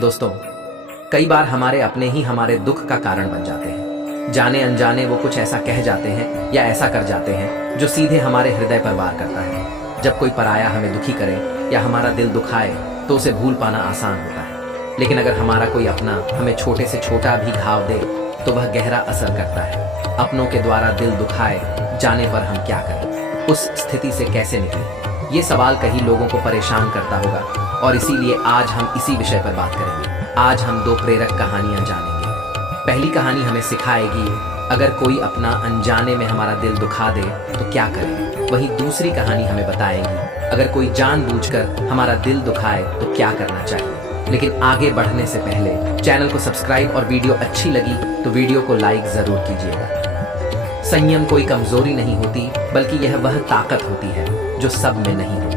दोस्तों, कई बार हमारे अपने ही हमारे दुख का कारण बन जाते हैं। जाने अनजाने वो कुछ ऐसा कह जाते हैं या ऐसा कर जाते हैं जो सीधे हमारे हृदय पर वार करता है। जब कोई पराया हमें दुखी करे या हमारा दिल दुखाए तो उसे भूल पाना आसान होता है, लेकिन अगर हमारा कोई अपना हमें छोटे से छोटा भी घाव दे तो वह गहरा असर करता है। अपनों के द्वारा दिल दुखाए जाने पर हम क्या करें, उस स्थिति से कैसे निकलें, ये सवाल कई लोगों को परेशान करता होगा और इसीलिए आज हम इसी विषय पर बात करेंगे। आज हम दो प्रेरक कहानियां जानेंगे। पहली कहानी हमें सिखाएगी अगर कोई अपना अनजाने में हमारा दिल दुखा दे तो क्या करें। वहीं दूसरी कहानी हमें बताएगी अगर कोई जानबूझकर हमारा दिल दुखाए तो क्या करना चाहिए। लेकिन आगे बढ़ने से पहले चैनल को सब्सक्राइब और वीडियो अच्छी लगी तो वीडियो को लाइक जरूर कीजिएगा। संयम कोई कमजोरी नहीं होती, बल्कि यह वह ताकत होती है जो सब में नहीं होती।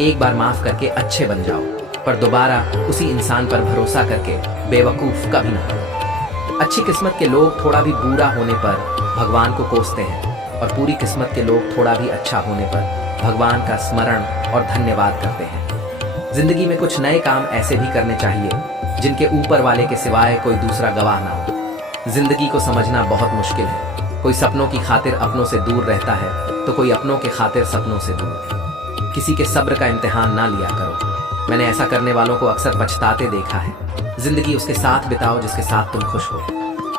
एक बार माफ करके अच्छे बन जाओ, पर दोबारा उसी इंसान पर भरोसा करके बेवकूफ कभी ना बनो। अच्छी किस्मत के लोग थोड़ा भी बुरा होने पर भगवान को कोसते हैं और पूरी किस्मत के लोग थोड़ा भी अच्छा होने पर भगवान का स्मरण और धन्यवाद करते हैं। जिंदगी में कुछ नए काम ऐसे भी करने चाहिए जिनके ऊपर वाले के सिवाय कोई दूसरा गवाह ना हो। जिंदगी को समझना बहुत मुश्किल है। कोई सपनों की खातिर अपनों से दूर रहता है तो कोई अपनों के खातिर सपनों से दूर। किसी के सब्र का इम्तिहान ना लिया करो। मैंने ऐसा करने वालों को अक्सर पछताते देखा है। जिंदगी उसके साथ बिताओ जिसके साथ तुम खुश हो।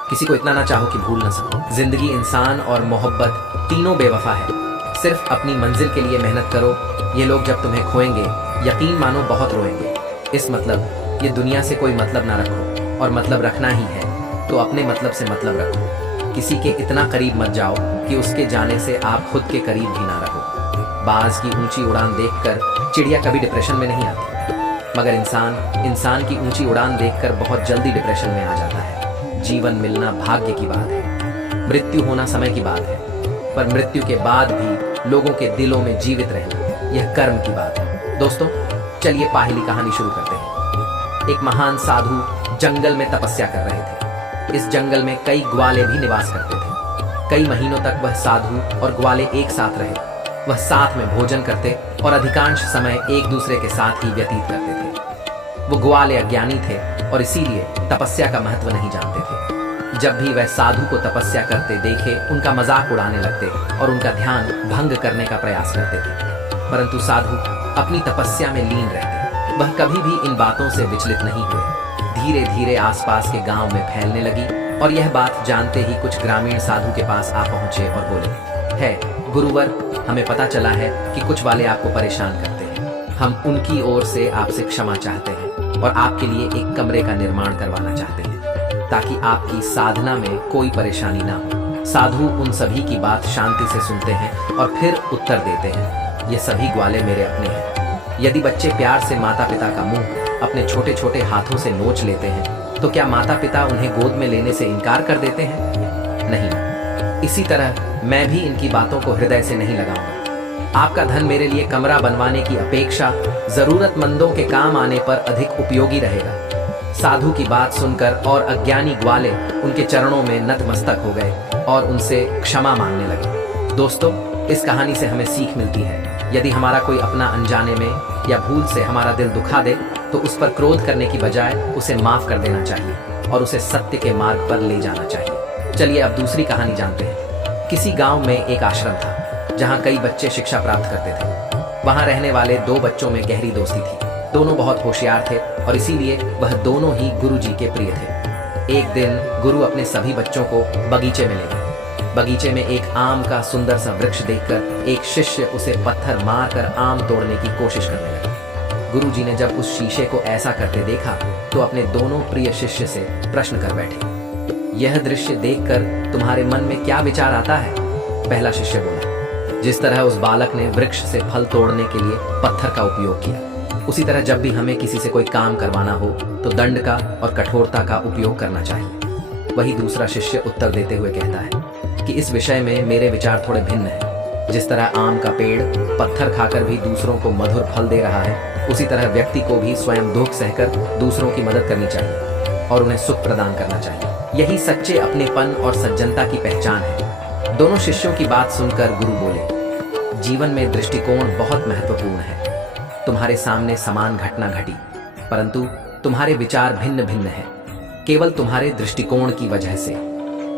किसी को इतना ना चाहो कि भूल ना सको। जिंदगी, इंसान और मोहब्बत तीनों बेवफा है। सिर्फ अपनी मंजिल के लिए मेहनत करो। ये लोग जब तुम्हें खोएंगे यकीन मानो बहुत रोएंगे। इस मतलब ये दुनिया से कोई मतलब ना रखो, और मतलब रखना ही है तो अपने मतलब से मतलब रखो। किसी के इतना करीब मत जाओ कि उसके जाने से आप खुद के करीब भी ना रहो। बाज की ऊंची उड़ान देखकर चिड़िया कभी डिप्रेशन में नहीं आती, मगर इंसान की ऊंची उड़ान देखकर बहुत जल्दी डिप्रेशन में आ जाता है। जीवन मिलना भाग्य की बात है, मृत्यु होना समय की बात है, पर मृत्यु के बाद भी लोगों के दिलों में जीवित रहना यह कर्म की बात है। दोस्तों, चलिए पहली कहानी शुरू करते हैं। एक महान साधु जंगल में तपस्या कर रहे थे। इस जंगल में कई ग्वाले भी निवास करते थे। कई महीनों तक वह साधु और ग्वाले एक साथ रहे। वह साथ में भोजन करते और अधिकांश समय एक दूसरे के साथ ही व्यतीत करते थे। वो ग्वाले अज्ञानी थे और इसीलिए तपस्या का महत्व नहीं जानते थे। जब भी वह साधु को तपस्या करते देखे उनका मजाक उड़ाने लगते और उनका ध्यान भंग करने का प्रयास करते थे। परंतु साधु अपनी तपस्या में लीन रहते। वह कभी भी इन बातों से विचलित नहीं हुए। धीरे धीरे आसपास के गांव में फैलने लगी और यह बात जानते ही कुछ ग्रामीण साधु के पास आ पहुंचे और बोले, है गुरुवर, हमें पता चला है कि कुछ वाले आपको परेशान करते हैं। हम उनकी ओर से आपसे क्षमा चाहते हैं और आपके लिए एक कमरे का निर्माण करवाना चाहते हैं ताकि आपकी साधना में कोई परेशानी ना हो। साधु उन सभी की बात शांति से सुनते हैं और फिर उत्तर देते हैं, ये सभी ग्वाले मेरे अपने हैं। यदि बच्चे प्यार से माता पिता का मुंह अपने छोटे छोटे हाथों से नोच लेते हैं तो क्या माता पिता उन्हें गोद में लेने से इनकार कर देते हैं? नहीं। इसी तरह मैं भी इनकी बातों को हृदय से नहीं लगाऊंगा। आपका धन मेरे लिए कमरा बनवाने की अपेक्षा जरूरतमंदों के काम आने पर अधिक उपयोगी रहेगा। साधु की बात सुनकर और अज्ञानी ग्वाले उनके चरणों में नतमस्तक हो गए और उनसे क्षमा मांगने लगे। दोस्तों, इस कहानी से हमें सीख मिलती है, यदि हमारा कोई अपना अनजाने में या भूल से हमारा दिल दुखा दे तो उस पर क्रोध करने की बजाय उसे माफ कर देना चाहिए और उसे सत्य के मार्ग पर ले जाना चाहिए। चलिए अब दूसरी कहानी जानते हैं। किसी गांव में एक आश्रम था जहां कई बच्चे शिक्षा प्राप्त करते थे। वहां रहने वाले दो बच्चों में गहरी दोस्ती थी। दोनों बहुत होशियार थे और इसीलिए वह दोनों ही गुरु जी के प्रिय थे। एक दिन गुरु अपने सभी बच्चों को बगीचे में ले गए। बगीचे में एक आम का सुंदर सा वृक्ष देखकर एक शिष्य उसे पत्थर मारकर आम तोड़ने की कोशिश करने लगा। गुरु जी ने जब उस शीशे को ऐसा करते देखा तो अपने दोनों प्रिय शिष्य से प्रश्न कर बैठे, यह दृश्य देखकर तुम्हारे मन में क्या विचार आता है? पहला शिष्य बोला, जिस तरह उस बालक ने वृक्ष से फल तोड़ने के लिए पत्थर का उपयोग किया, उसी तरह जब भी हमें किसी से कोई काम करवाना हो तो दंड का और कठोरता का उपयोग करना चाहिए। वही दूसरा शिष्य उत्तर देते हुए कहता है कि इस विषय में मेरे विचार थोड़े भिन्न हैं। जिस तरह आम का पेड़ पत्थर खाकर भी दूसरों को मधुर फल दे रहा है, उसी तरह व्यक्ति को भी स्वयं दुख सहकर दूसरों की मदद करनी चाहिए और उन्हें सुख प्रदान करना चाहिए। यही सच्चे अपनेपन और सज्जनता की पहचान है। दोनों शिष्यों की बात सुनकर गुरु बोले, जीवन में दृष्टिकोण बहुत महत्वपूर्ण है। तुम्हारे सामने समान घटना घटी, परंतु तुम्हारे विचार भिन्न भिन्न हैं, केवल तुम्हारे दृष्टिकोण की वजह से।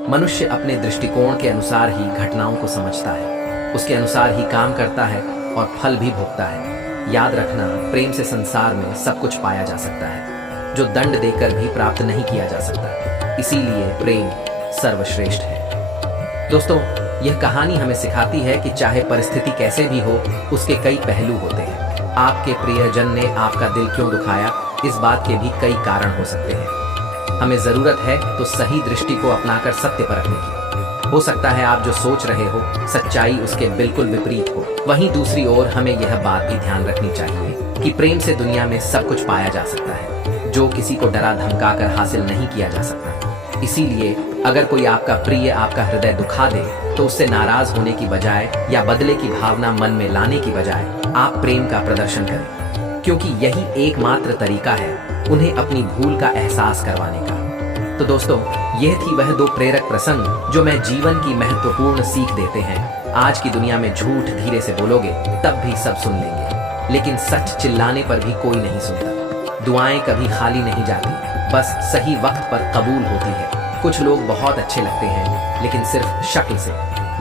मनुष्य अपने दृष्टिकोण के अनुसार ही घटनाओं को समझता है, उसके अनुसार ही काम करता है और फल भी भोगता है। याद रखना, प्रेम से संसार में सब कुछ पाया जा सकता है, जो दंड देकर भी प्राप्त नहीं किया जा सकता। इसीलिए प्रेम सर्वश्रेष्ठ है। दोस्तों, यह कहानी हमें सिखाती है कि चाहे परिस्थिति कैसे भी हो, उसके कई पहलू होते हैं। आपके प्रियजन ने आपका दिल क्यों दुखाया, इस बात के भी कई कारण हो सकते हैं। हमें जरूरत है तो सही दृष्टि को अपनाकर सत्य परखने की। हो सकता है आप जो सोच रहे हो सच्चाई उसके बिल्कुल विपरीत हो। वहीं दूसरी ओर हमें यह बात भी ध्यान रखनी चाहिए कि प्रेम से दुनिया में सब कुछ पाया जा सकता है, जो किसी को डरा धमकाकर हासिल नहीं किया जा सकता। इसीलिए अगर कोई आपका प्रिय आपका हृदय दुखा दे तो उससे नाराज होने की बजाय या बदले की भावना मन में लाने की बजाय आप प्रेम का प्रदर्शन करें, क्योंकि यही एकमात्र तरीका है उन्हें अपनी भूल का एहसास करवाने का। तो दोस्तों, यह थी वह 2 प्रेरक प्रसंग जो मैं जीवन की महत्वपूर्ण सीख देते हैं। आज की दुनिया में झूठ धीरे से बोलोगे तब भी सब सुन लेंगे, लेकिन सच चिल्लाने पर भी कोई नहीं सुनता। दुआएं कभी खाली नहीं जाती, बस सही वक्त पर कबूल होती है। कुछ लोग बहुत अच्छे लगते हैं, लेकिन सिर्फ शक्ल से।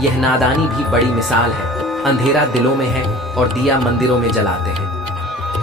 यह नादानी भी बड़ी मिसाल है। अंधेरा दिलों में है और दिया मंदिरों में जलाते हैं।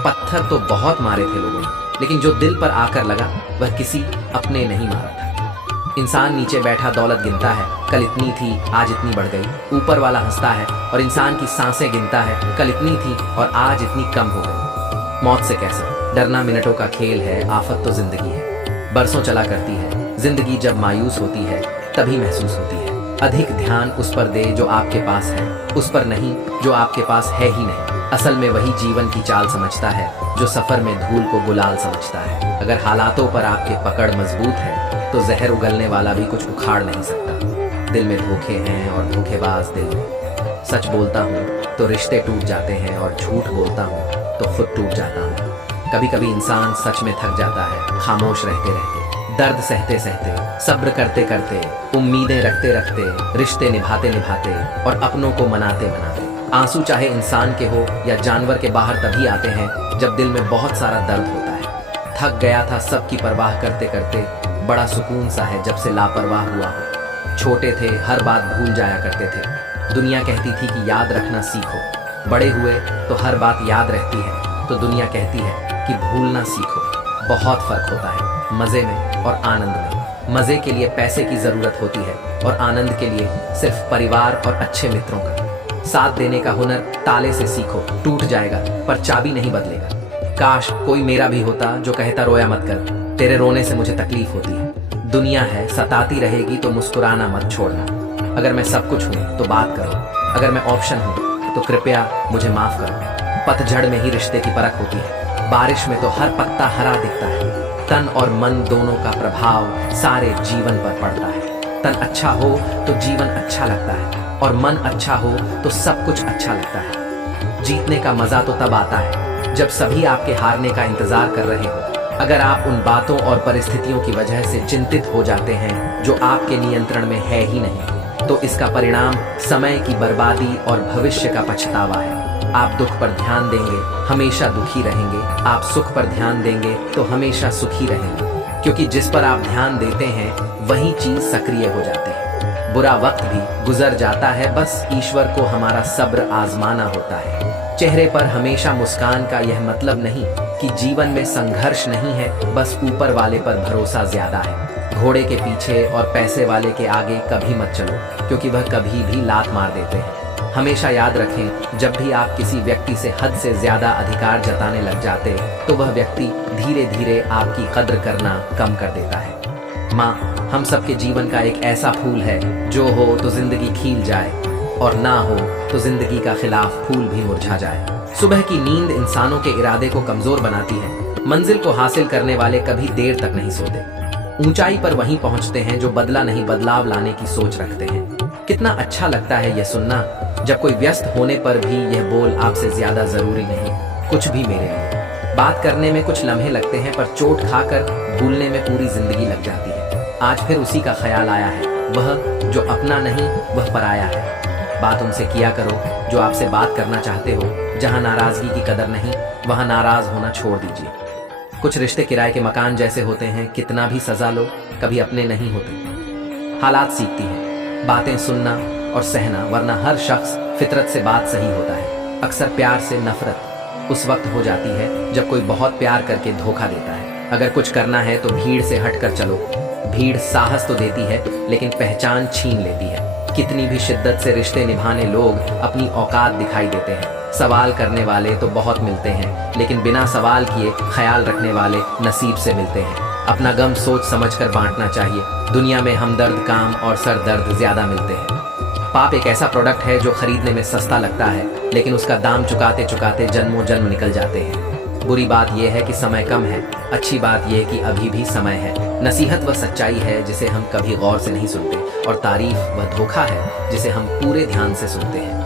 पत्थर तो बहुत मारे थे लोगों ने, लेकिन जो दिल पर आकर लगा वह किसी अपने नहीं मारा था। इंसान नीचे बैठा दौलत गिनता है, कल इतनी थी आज इतनी बढ़ गई। ऊपर वाला हंसता है और इंसान की सांसें गिनता है, कल इतनी थी और आज इतनी कम हो गई। मौत से कैसे डरना मिनटों का खेल है, आफत तो जिंदगी है, बरसों चला करती है। जिंदगी जब मायूस होती है तभी महसूस होती है। अधिक ध्यान उस पर दे जो आपके पास है, उस पर नहीं जो आपके पास है ही नहीं। असल में वही जीवन की चाल समझता है जो सफर में धूल को गुलाल समझता है। अगर हालातों पर आपके पकड़ मजबूत है तो जहर उगलने वाला भी कुछ उखाड़ नहीं सकता। दिल में धोखे हैं और धोखेबाज दिल में। सच बोलता हूँ तो रिश्ते टूट जाते हैं और झूठ बोलता हूँ तो खुद टूट जाता हूँ। कभी कभी इंसान सच में थक जाता है, खामोश रहते रहते, दर्द सहते सहते, सब्र करते करते, उम्मीदें रखते रखते, रिश्ते निभाते निभाते और अपनों को मनाते मनाते। आंसू चाहे इंसान के हो या जानवर के बाहर तभी आते हैं जब दिल में बहुत सारा दर्द होता है। थक गया था सबकी परवाह करते करते, बड़ा सुकून सा है जब से लापरवाह हुआ हो। छोटे थे हर बात भूल जाया करते थे, दुनिया कहती थी कि याद रखना सीखो। बड़े हुए तो हर बात याद रहती है तो दुनिया कहती है कि भूलना सीखो। बहुत फर्क होता है मजे में और आनंद में। मजे के लिए पैसे की जरूरत होती है और आनंद के लिए सिर्फ परिवार और अच्छे मित्रों का साथ देने का हुनर ताले से सीखो। टूट जाएगा पर चाबी नहीं बदलेगा। काश कोई मेरा भी होता जो कहता रोया मत कर, तेरे रोने से मुझे तकलीफ होती है। दुनिया है सताती रहेगी तो मुस्कुराना मत छोड़ना। अगर मैं सब कुछ हूँ तो बात करो, अगर मैं ऑप्शन हूँ तो कृपया मुझे माफ करो। पतझड़ में ही रिश्ते की परख होती है, बारिश में तो हर पत्ता हरा दिखता है। तन और मन दोनों का प्रभाव सारे जीवन पर पड़ता है। तन अच्छा हो तो जीवन अच्छा लगता है और मन अच्छा हो तो सब कुछ अच्छा लगता है। जीतने का मजा तो तब आता है जब सभी आपके हारने का इंतजार कर रहे हो। अगर आप उन बातों और परिस्थितियों की वजह से चिंतित हो जाते हैं जो आपके नियंत्रण में है ही नहीं, तो इसका परिणाम समय की बर्बादी और भविष्य का पछतावा है। आप दुख पर ध्यान देंगे हमेशा दुखी रहेंगे, आप सुख पर ध्यान देंगे तो हमेशा सुखी रहेंगे, क्योंकि जिस पर आप ध्यान देते हैं वही चीज सक्रिय हो जाती है। बुरा वक्त भी गुजर जाता है, बस ईश्वर को हमारा सब्र आजमाना होता है। चेहरे पर हमेशा मुस्कान का यह मतलब नहीं कि जीवन में संघर्ष नहीं है, बस ऊपर वाले पर भरोसा ज्यादा है। घोड़े के पीछे और पैसे वाले के आगे कभी मत चलो, क्योंकि वह कभी भी लात मार देते हैं। हमेशा याद रखें, जब भी आप किसी व्यक्ति से हद से ज्यादा अधिकार जताने लग जाते तो वह व्यक्ति धीरे धीरे आपकी कद्र करना कम कर देता है। माँ हम सबके जीवन का एक ऐसा फूल है जो हो तो जिंदगी खिल जाए और ना हो तो जिंदगी का खिलाफ फूल भी मुरझा जाए। सुबह की नींद इंसानों के इरादे को कमजोर बनाती है। मंजिल को हासिल करने वाले कभी देर तक नहीं सोते। ऊंचाई पर वहीं पहुंचते हैं जो बदला नहीं बदलाव लाने की सोच रखते हैं। कितना अच्छा लगता है यह सुनना जब कोई व्यस्त होने पर भी यह बोल आपसे ज्यादा जरूरी नहीं, कुछ भी मेरे लिए। बात करने में कुछ लम्हे लगते हैं पर चोट खाकर भूलने में पूरी जिंदगी लग जाती है। आज फिर उसी का ख्याल आया है, वह जो अपना नहीं वह पराया है। बात उनसे किया करो जो आपसे बात करना चाहते हो। जहां नाराजगी की कदर नहीं वहां नाराज होना छोड़ दीजिए। कुछ रिश्ते किराए के मकान जैसे होते हैं, कितना भी सजा लो कभी अपने नहीं होते। हालात सीखती हैं बातें सुनना और सहना, वरना हर शख्स फितरत से बात सही होता है। अक्सर प्यार से नफरत उस वक्त हो जाती है जब कोई बहुत प्यार करके धोखा देता है। अगर कुछ करना है तो भीड़ से हटकर चलो। भीड़ साहस तो देती है लेकिन पहचान छीन लेती है। कितनी भी शिद्दत से रिश्ते निभाने लोग अपनी औकात दिखाई देते हैं। सवाल करने वाले तो बहुत मिलते हैं, लेकिन बिना सवाल किए ख्याल रखने वाले नसीब से मिलते हैं। अपना गम सोच समझकर बांटना चाहिए। दुनिया में हमदर्द काम और सरदर्द ज्यादा मिलते हैं। पाप एक ऐसा प्रोडक्ट है जो खरीदने में सस्ता लगता है, लेकिन उसका दाम चुकाते चुकाते जन्मों जन्म निकल जाते हैं। बुरी बात यह है कि समय कम है, अच्छी बात यह कि अभी भी समय है। नसीहत वह सच्चाई है जिसे हम कभी गौर से नहीं सुनते, और तारीफ वह धोखा है जिसे हम पूरे ध्यान से सुनते हैं।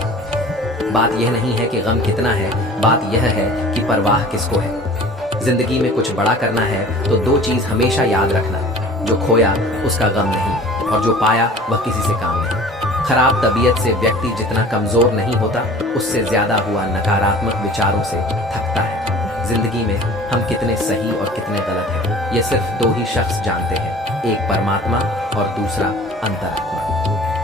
बात यह नहीं है कि गम कितना है, बात यह है कि परवाह किसको है। जिंदगी में कुछ बड़ा करना है तो दो चीज हमेशा याद रखना, जो खोया उसका गम नहीं, और जो पाया वह किसी से काम नहीं। खराब तबीयत से व्यक्ति जितना कमजोर नहीं होता, उससे ज्यादा हुआ नकारात्मक विचारों से थकता है। जिंदगी में हम कितने सही और कितने गलत हैं, ये सिर्फ दो ही शख्स जानते हैं, एक परमात्मा और दूसरा अंतरात्मा।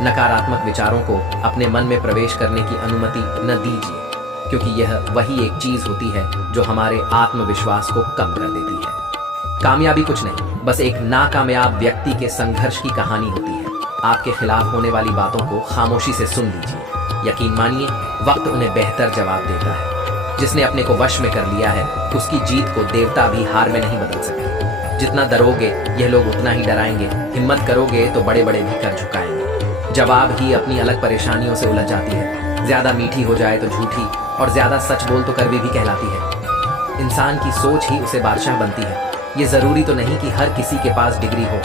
नकारात्मक विचारों को अपने मन में प्रवेश करने की अनुमति न दीजिए, क्योंकि यह वही एक चीज होती है जो हमारे आत्मविश्वास को कम कर देती है। कामयाबी कुछ नहीं, बस एक नाकामयाब व्यक्ति के संघर्ष की कहानी होती है। आपके खिलाफ होने वाली बातों को खामोशी से सुन लीजिए। यकीन मानिए, वक्त उन्हें बेहतर जवाब देता है। जिसने अपने को वश में कर लिया है, उसकी जीत को देवता भी हार में नहीं बदल सकते। जितना डरोगे यह लोग उतना ही डराएंगे, हिम्मत करोगे तो बड़े बड़े भी कर झुकाएंगे। जवाब ही अपनी अलग परेशानियों से उलझ जाती है। ज्यादा मीठी हो जाए तो झूठी, और ज्यादा सच बोल तो कड़वी भी कहलाती है। इंसान की सोच ही उसे बादशाह बनती है। ये जरूरी तो नहीं कि हर किसी के पास डिग्री हो।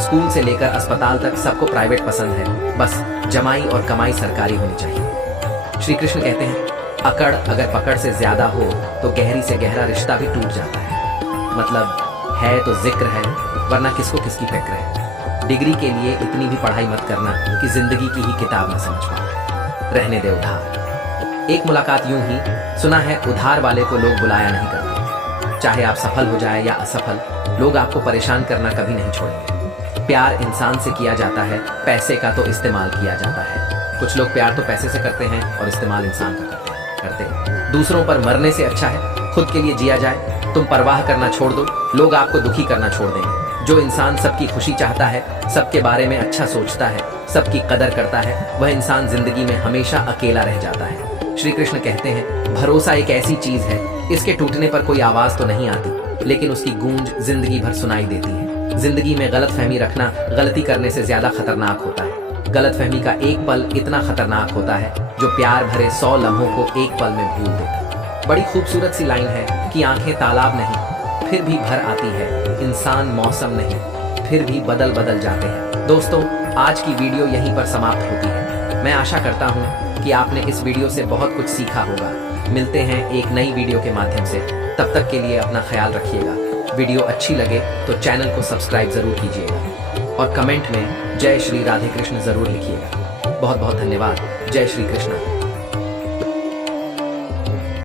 स्कूल से लेकर अस्पताल तक सबको प्राइवेट पसंद है, बस जमाई और कमाई सरकारी होनी चाहिए। श्री कृष्ण कहते हैं, अकड़ अगर पकड़ से ज्यादा हो तो गहरी से गहरा रिश्ता भी टूट जाता है। मतलब है तो जिक्र है, वरना किसको किसकी फिक्र है। डिग्री के लिए इतनी भी पढ़ाई मत करना कि जिंदगी की ही किताब न समझ पाओ। रहने दे उधार। एक मुलाकात यूं ही, सुना है उधार वाले को लोग बुलाया नहीं करते। चाहे आप सफल हो जाए या असफल, लोग आपको परेशान करना कभी नहीं छोड़ेंगे। प्यार इंसान से किया जाता है, पैसे का तो इस्तेमाल किया जाता है। कुछ लोग प्यार तो पैसे से करते हैं और इस्तेमाल इंसान का करते हैं। दूसरों पर मरने से अच्छा है खुद के लिए जिया जाए। तुम परवाह करना छोड़ दो, लोग आपको दुखी करना छोड़ देंगे। जो इंसान सबकी खुशी चाहता है, सबके बारे में अच्छा सोचता है, सबकी कदर करता है, वह इंसान जिंदगी में हमेशा अकेला रह जाता है। श्री कृष्ण कहते हैं, भरोसा एक ऐसी चीज है, इसके टूटने पर कोई आवाज तो नहीं आती, लेकिन उसकी गूंज जिंदगी भर सुनाई देती है। जिंदगी में गलतफहमी रखना गलती करने से ज्यादा खतरनाक होता है। गलतफहमी का एक पल इतना खतरनाक होता है जो प्यार भरे 100 लम्हों को एक पल में भूल देता। बड़ी खूबसूरत सी लाइन है कि आंखें तालाब नहीं फिर भी भर आती है, इंसान मौसम नहीं फिर भी बदल बदल जाते हैं। दोस्तों, आज की वीडियो यहीं पर समाप्त होती है। मैं आशा करता हूँ कि आपने इस वीडियो से बहुत कुछ सीखा होगा। मिलते हैं एक नई वीडियो के माध्यम से। तब तक के लिए अपना ख्याल रखिएगा। वीडियो अच्छी लगे तो चैनल को सब्सक्राइब जरूर कीजिएगा, और कमेंट में जय श्री राधे कृष्ण जरूर लिखिएगा। बहुत बहुत धन्यवाद। जय श्री कृष्ण।